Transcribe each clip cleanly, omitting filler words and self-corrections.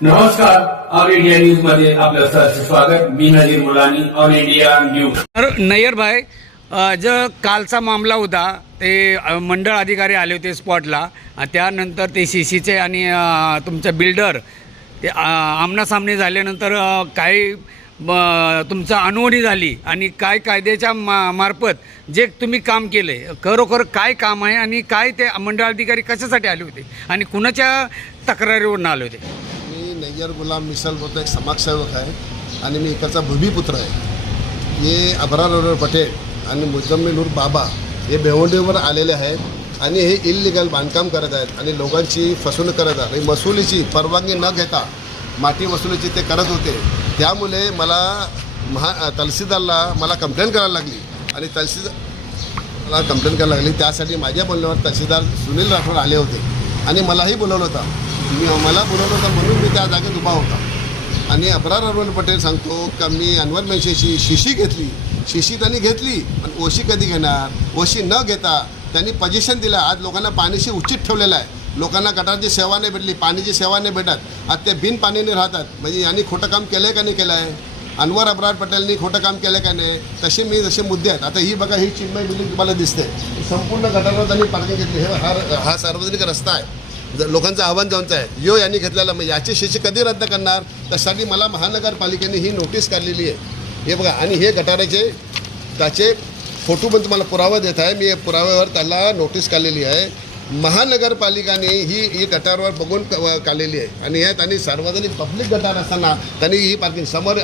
नमस्कार, all India news मध्ये आपलं सहर्ष स्वागत. मी नजीर मुलानी, ऑल इंडिया न्यूज. तर नय्यर भाई, जो कालचा मामला होता ते मंडळ अधिकारी आले होते स्पॉटला. त्यानंतर ते सीसीचे आणि तुमचा बिल्डर ते आमनासामने झाल्यानंतर काही तुमचा अनहोनी झाली आणि काय कायद्याच्या मार्फत जे तुम्ही काम केले, खरोखर काय काम आहे आणि काय ते मंडळ अधिकारी कशासाठी आले होते आणि कुणाच्या तक्रारीवरून आले होते? मी नय्यर गुलाम मिसल बोलतो, एक समाजसेवक आहे आणि मी इकडचा भूमिपुत्र आहे. हे अबरार पटेल आणि मुजम्मिल बाबा हे बेवंडीवर आलेले आहेत आणि हे इल्लीगल बांधकाम करत आहेत आणि लोकांची फसवणूक करत आहेत आणि वसुलीची परवानगी न घेता माती वसुलीची ते करत होते. त्यामुळे मला तहसीलदारला मला कंप्लेंट करायला लागली आणि तहसीलदारला कंप्लेंट करायला लागली. त्यासाठी माझ्या बोलण्यावर तहसीलदार सुनील राठोड आले होते आणि मलाही बोलवलं होतं. मला बोलवलं होतं म्हणून मी त्या जागेत उभा होता. आणि अबरार अरवल पटेल सांगतो का मी अनवर मेशेची शिशी घेतली. शिशी त्यांनी घेतली पण ओशी कधी घेणार? ओशी न घेता त्यांनी पोझिशन दिलं. आज लोकांना पाण्याशी उचित ठेवलेलं आहे. लोकांना गटारची सेवा नाही भेटली, पाण्याची सेवा नाही भेटत. आज ते बिन पाणीने राहतात. म्हणजे यांनी खोटं काम केलं आहे का नाही केलं आहे? अनवर अबरार पटेलनी खोटं काम केलं का नाही? जसे मुद्दे आहेत. आता ही बघा, ही चिन्मय बिल्डिंग तुम्हाला दिसते. संपूर्ण गटारावर त्यांनी पार्किंग घेतली. हा सार्वजनिक रस्ता आहे, लोकांचं आव्हान जाऊनचं आहे. यांनी घेतलेला, मग याची शिशी कधी रद्द करणार? त्यासाठी मला महानगरपालिकेने ही नोटीस काढलेली आहे. हे बघा, आणि हे गटाराचे त्याचे फोटो पण तुम्हाला पुरावा देत आहे. मी पुराव्यावर त्याला नोटीस काढलेली आहे. महानगरपालिकाने ही गटारावर बघून काढलेली आहे. आणि हे त्यांनी सार्वजनिक पब्लिक गटार असताना त्यांनी ही पार्किंग समोर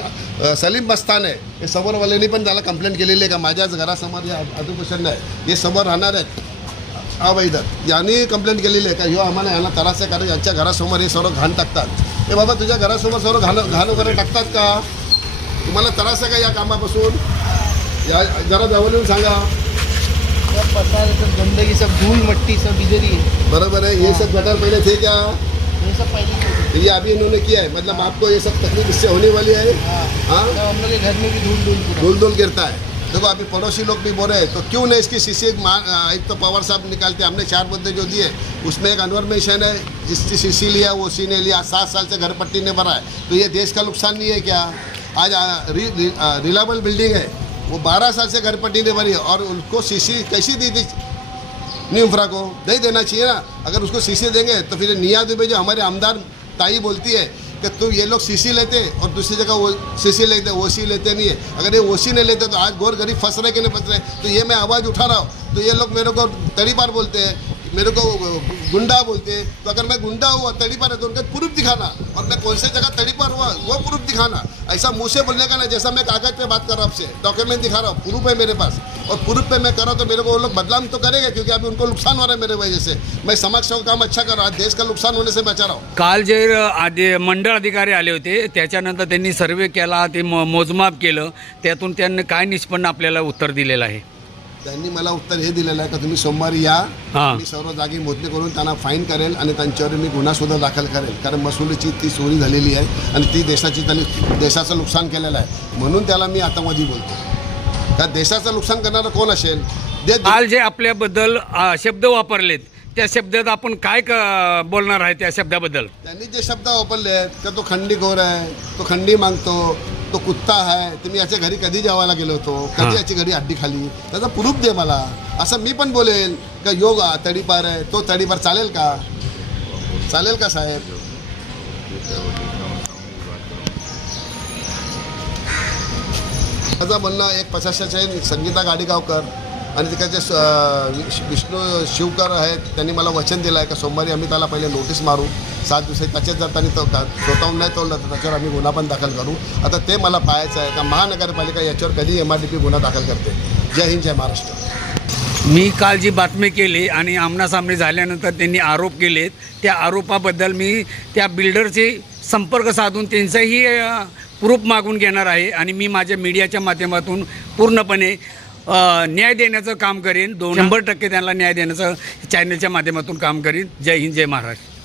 सलीम बस्तान आहे, हे समोरवाल्यांनी पण त्याला कंप्लेंट केलेली आहे का माझ्याच घरासमोर या अधुपशन आहे, हे समोर राहणार आहेत अवैध. यांनी कंप्लेंट केलेली आहे का ह्यो आम्हाला यांना त्रास आहे कारण यांच्या घरासमोर हे सर्व घाण टाकतात. हे बाबा, तुझ्या घरासमोर सर्व घाण वगैरे टाकतात का? तुम्हाला त्रास आहे का या कामापासून? या जरा जवळ येऊन सांगा. सब गंदगी, सब धूल मट्टी सब इधर ही है. बराबर है. ये सब गटर पहले थे क्या? ये सब पहले ये अभी इन्होंने किया है, मतलब आपको ये सब तकलीफ इससे होने वाली है. हाँ, हम लोग के घर में भी धूल धूल धूल गिरता है. देखो, अभी पड़ोसी लोग भी बोल रहे हैं तो क्यों नहीं इसकी सीसी एक तो पवार साहब निकालते. हमने 4 मुद्दे जो दिए उसमें एक अनवर मेशन है जिसकी सीसी लिया वो सी ने लिया, 7 साल से घर पट्टी ने भरा है. तो ये देश का नुकसान नहीं है क्या? आज रिलायबल बिल्डिंग है, वो 12 साल से घर पट्टी ने भरी है और उनको सीसी कैसी दी थी? न्यू इंफ्रा को नहीं देना चाहिए ना. अगर उसको सीसी देंगे तो फिर निया दुबे जो हमारे आमदार ताई बोलती है कि तो ये लोग सीसी लेते और दूसरी जगह वो सीसी लेते, ओसी लेते नहीं है. अगर ये ओसी नहीं लेते तो आज गोर गरीब फंस रहे कि नहीं फंस रहे? तो ये मैं आवाज़ उठा रहा हूँ तो ये लोग मेरे को तड़ीपार बोलते हैं, मेरे को गुंडा बोलते हैं. तो अगर मैं गुंडा हुआ, तड़ीपार है तो उनका प्रूफ दिखाना और मैं कौन सी जगह तड़ीपार हुआ वो प्रूफ दिखाना. ऐसा मुँह से बोलने का ना, जैसा मैं कागज पे बात कर रहा हूँ आपसे, डॉक्यूमेंट दिखा रहा हूँ, प्रूफ है मेरे पास और प्रूफ पे मैं कर रहा हूँ. तो मेरे को वो लोग बदनाम तो करेंगे क्योंकि अभी उनको नुकसान हो रहा है मेरे वजह से. मैं समाज सेवा काम अच्छा कर रहा हूँ, देश का नुकसान होने से बचा रहा हूँ. काल जे मंडळ अधिकारी आले होते त्याच्यानंतर त्यांनी सर्वे केला, ते मोजमाप केलं, त्यातून त्यांनी काय निष्पन्न आपल्याला उत्तर दिलेलं आहे? त्यांनी मला उत्तर हे दिलेलं आहे का तुम्ही सोमवारी या, हां. मी सर्व जागी मोजणी करून त्यांना फाईन करेल आणि त्यांच्यावर मी गुन्हा सुद्धा दाखल करेल. कारण महसुलीची ती चोरी झालेली आहे आणि ती त्यांनी देशाचं नुकसान केलेलं आहे. म्हणून त्याला मी आतंकवादी बोलतो. का देशाचं नुकसान करणारं कोण असेल? काल जे आपल्याबद्दल शब्द वापरलेत त्या शब्दात आपण काय बोलणार आहे त्या शब्दाबद्दल? त्यांनी जे शब्द वापरले आहेत का तो खंडीखोर आहे, तो खंडी मागतो, तो कुत्ता आहे, तुम्ही याच्या घरी कधी जेवायला गेलो होतो, कधी याची घरी हड्डी खाली, त्याचा प्रूफ दे मला. असं मी पण बोलेल का योग तडीपार आहे, तो तडीपार चालेल का? चालेल का साहेब? माझं म्हणणं एक प्रशासनाचे संगीता गाडीगावकर आणि तिकडचे विष्णू शिवकर आहेत, त्यांनी मला वचन दिलं आहे का सोमवारी आम्ही त्याला पहिले नोटीस मारू 7 दिवसात. त्याच्यात जर त्यांनी स्वतःहून नाही तोडलं तर त्याच्यावर आम्ही गुन्हा पण दाखल करू. आता ते मला पाहायचं आहे का महानगरपालिका याच्यावर कधी MRDP गुन्हा दाखल करते. जय हिंद, जय महाराष्ट्र. मी काल जी बातमी केली आणि आमनासामने झाल्यानंतर त्यांनी आरोप केलेत, त्या आरोपाबद्दल मी त्या बिल्डरचे संपर्क साधून त्यांचाही प्रूफ मागून घेणार आहे आणि मी माझ्या मीडियाच्या माध्यमातून पूर्णपणे न्याय देण्याचं काम करेन. 100% त्यांना न्याय देण्याचं चॅनलच्या माध्यमातून काम करीन. जय हिंद, जय महाराष्ट्र.